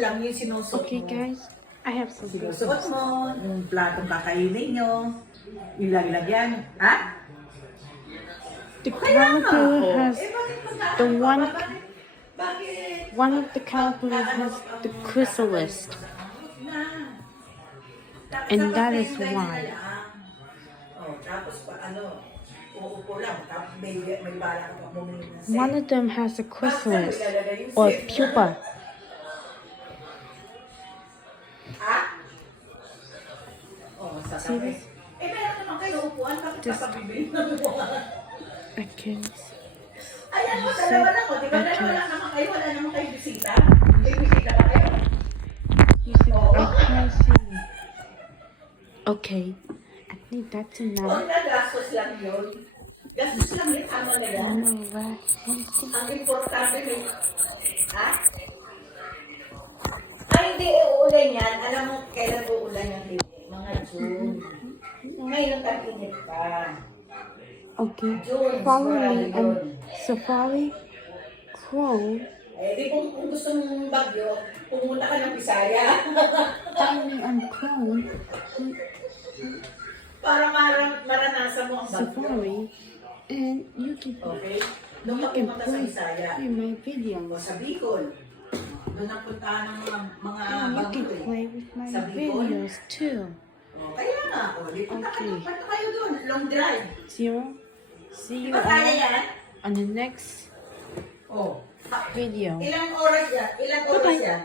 Lang yung sinusuot Okay, mo. guys, I have some Sinusuot mo, yung platong kakainin nyo, yung lagyan. Ha? The Kaya nga. caterpillar has bakit the one Bakit? one of the caterpillar has the chrysalis, and that is why. Oh, tapos pa ano, uupo lang, tapos may bala ka pa bumili na set. One of them has a chrysalis or pupa. Ha? Oh, See sasabay. this? Meron naman kayo upuan, bakit Just- papabibili ng upuan? Okay. Ayan mo, dalawa lang ko. Di ba dalawa lang naman kayo? Wala naman kayo bisita? May bisita ba kayo? I can't see. Okay, I think that's enough. Huwag na, gastos lang yun. Gastos lang yun, tama na yan. Alright. Ang importante may... Ha? Ay, hindi uulan yan. Alam mo, kailan uulan yan? Mga June. Ngayon ang tag-init pa. Okay. June, Follow me sigurado yun. and Safari Crow. Eh, di kung gusto mong bagyo, pumunta ka ng Bisaya. Follow and Crow. Para maranasan mo ang bagyo. Safari. And you can Okay? Doon ka can pumunta sa play Bisaya. in my O videos. sa Bicol. Doon ang puntahan ng mga And you can bagyo eh. play with my Sa Bicol. videos too. O, kaya nga. O, di punta Okay. kayo doon. Long drive. See Di you ba kaya all yan? on the next O. video. Ilang oras yan? Ilang oras Bye-bye. yan?